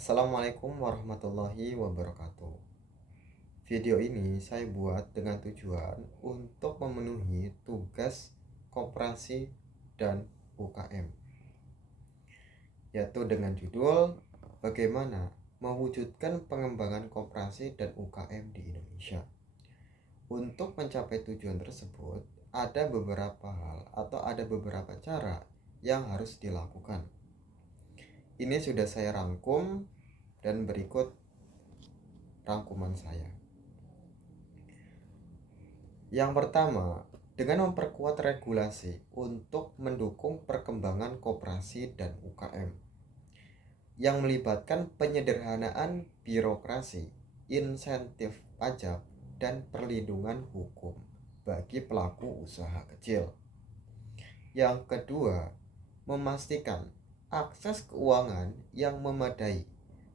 Assalamualaikum warahmatullahi wabarakatuh. Video ini saya buat dengan tujuan untuk memenuhi tugas koperasi dan UKM, yaitu dengan judul bagaimana mewujudkan pengembangan koperasi dan UKM di Indonesia. Untuk mencapai tujuan tersebut, ada beberapa hal atau ada beberapa cara yang harus dilakukan. Ini sudah saya rangkum dan berikut rangkuman saya. Yang pertama, dengan memperkuat regulasi untuk mendukung perkembangan koperasi dan UKM yang melibatkan penyederhanaan birokrasi, insentif pajak, dan perlindungan hukum bagi pelaku usaha kecil. Yang kedua, memastikan akses keuangan yang memadai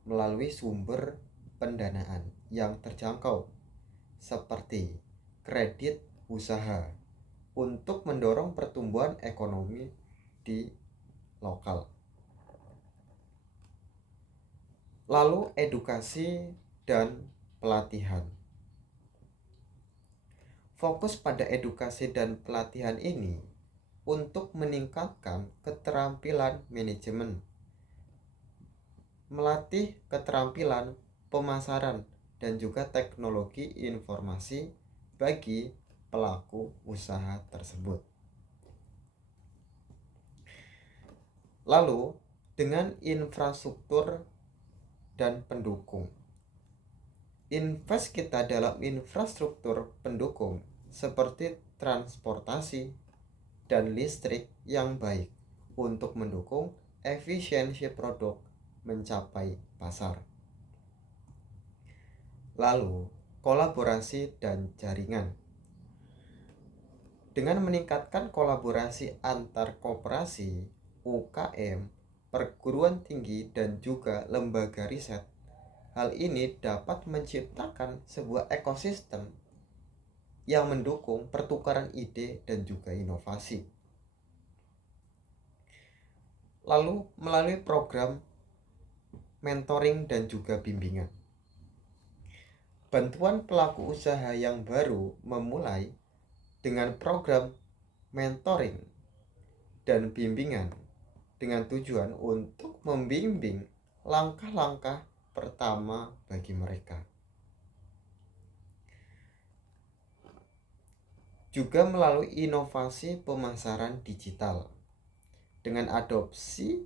melalui sumber pendanaan yang terjangkau seperti kredit usaha untuk mendorong pertumbuhan ekonomi di lokal. Lalu edukasi dan pelatihan. Fokus pada edukasi dan pelatihan ini untuk meningkatkan keterampilan manajemen, melatih keterampilan pemasaran dan juga teknologi informasi bagi pelaku usaha tersebut. Lalu, dengan infrastruktur dan pendukung. Invest kita dalam infrastruktur pendukung seperti transportasi dan listrik yang baik untuk mendukung efisiensi produk mencapai pasar. Lalu, kolaborasi dan jaringan. Dengan meningkatkan kolaborasi antar koperasi, UKM, perguruan tinggi, dan juga lembaga riset, hal ini dapat menciptakan sebuah ekosistem yang mendukung pertukaran ide dan juga inovasi. Lalu, melalui program mentoring dan juga bimbingan. Bantuan pelaku usaha yang baru memulai dengan program mentoring dan bimbingan dengan tujuan untuk membimbing langkah-langkah pertama bagi mereka. Juga melalui inovasi pemasaran digital dengan adopsi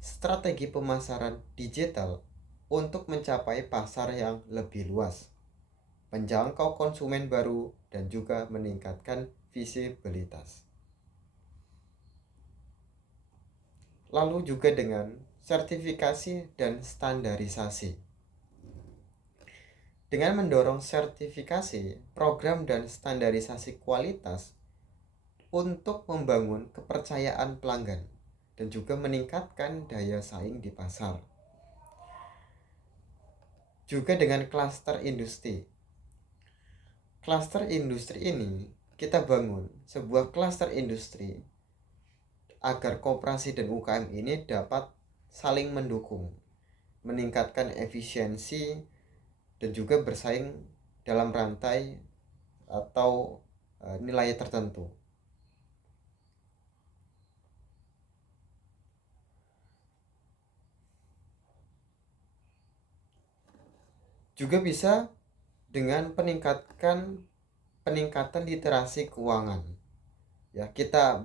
strategi pemasaran digital untuk mencapai pasar yang lebih luas, menjangkau konsumen baru, dan juga meningkatkan visibilitas. Lalu juga dengan sertifikasi dan standarisasi. Dengan mendorong sertifikasi, program dan standarisasi kualitas untuk membangun kepercayaan pelanggan dan juga meningkatkan daya saing di pasar. Juga dengan klaster industri. Klaster industri ini kita bangun sebuah klaster industri agar koperasi dan UKM ini dapat saling mendukung, meningkatkan efisiensi dan juga bersaing dalam rantai atau nilai tertentu. Juga bisa dengan peningkatan literasi keuangan. Ya, kita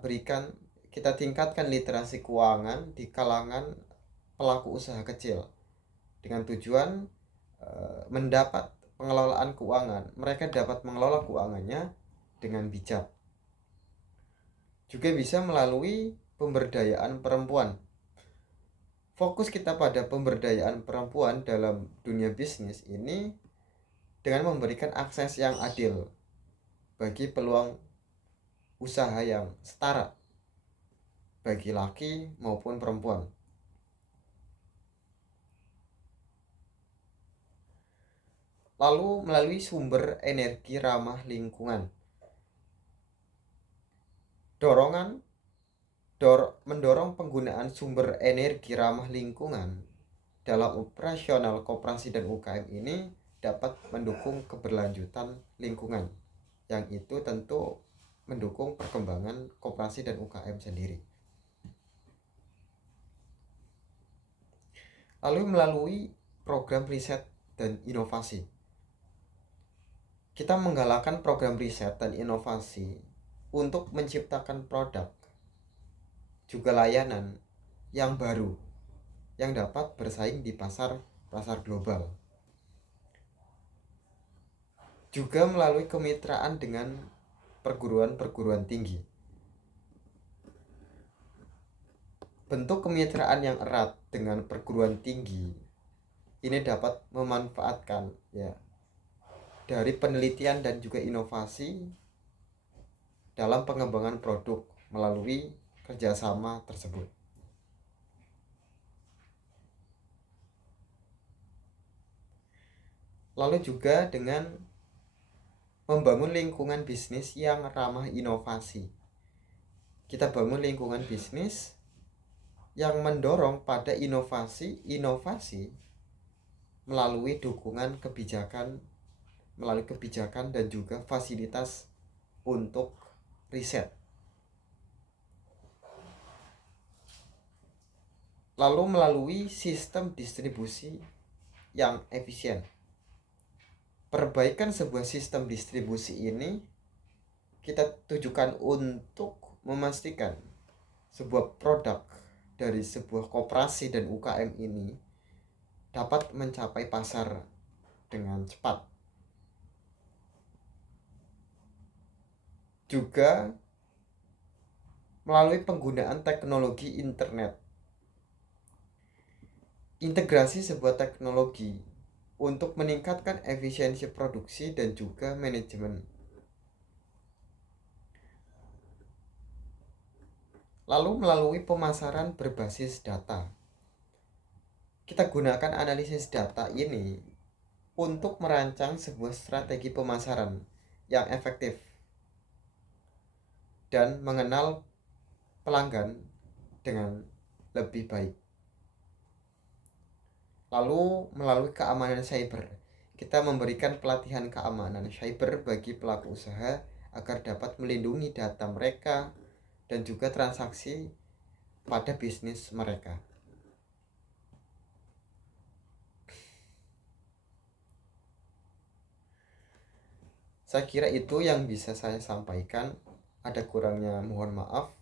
tingkatkan literasi keuangan di kalangan pelaku usaha kecil dengan tujuan mendapat pengelolaan keuangan. Mereka dapat mengelola keuangannya dengan bijak. Juga bisa melalui pemberdayaan perempuan. Fokus kita pada pemberdayaan perempuan dalam dunia bisnis ini dengan memberikan akses yang adil bagi peluang usaha yang setara bagi laki maupun perempuan. Lalu melalui sumber energi ramah lingkungan. Mendorong penggunaan sumber energi ramah lingkungan dalam operasional koperasi dan UKM ini dapat mendukung keberlanjutan lingkungan, yang itu tentu mendukung perkembangan koperasi dan UKM sendiri. Lalu melalui program riset dan inovasi, kita menggalakkan program riset dan inovasi untuk menciptakan produk juga layanan yang baru yang dapat bersaing di pasar global. Juga melalui kemitraan dengan perguruan tinggi. Bentuk kemitraan yang erat dengan perguruan tinggi ini dapat memanfaatkan dari penelitian dan juga inovasi dalam pengembangan produk melalui kerjasama tersebut. Lalu juga dengan membangun lingkungan bisnis yang ramah inovasi. Kita bangun lingkungan bisnis yang mendorong pada inovasi melalui dukungan kebijakan, dan juga fasilitas untuk riset. Lalu melalui sistem distribusi yang efisien. Perbaikan sebuah sistem distribusi ini kita tujukan untuk memastikan sebuah produk dari sebuah koperasi dan UKM ini dapat mencapai pasar dengan cepat. Juga melalui penggunaan teknologi internet. Integrasi sebuah teknologi untuk meningkatkan efisiensi produksi dan juga manajemen. Lalu melalui pemasaran berbasis data. Kita gunakan analisis data ini untuk merancang sebuah strategi pemasaran yang efektif dan mengenal pelanggan dengan lebih baik. Lalu melalui keamanan cyber, kita memberikan pelatihan keamanan cyber bagi pelaku usaha agar dapat melindungi data mereka dan juga transaksi pada bisnis mereka. Saya kira itu yang bisa saya sampaikan. Ada kurangnya mohon maaf.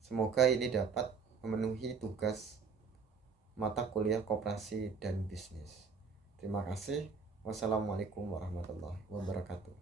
Semoga ini dapat memenuhi tugas mata kuliah koperasi dan bisnis. Terima kasih. Wassalamualaikum warahmatullahi wabarakatuh.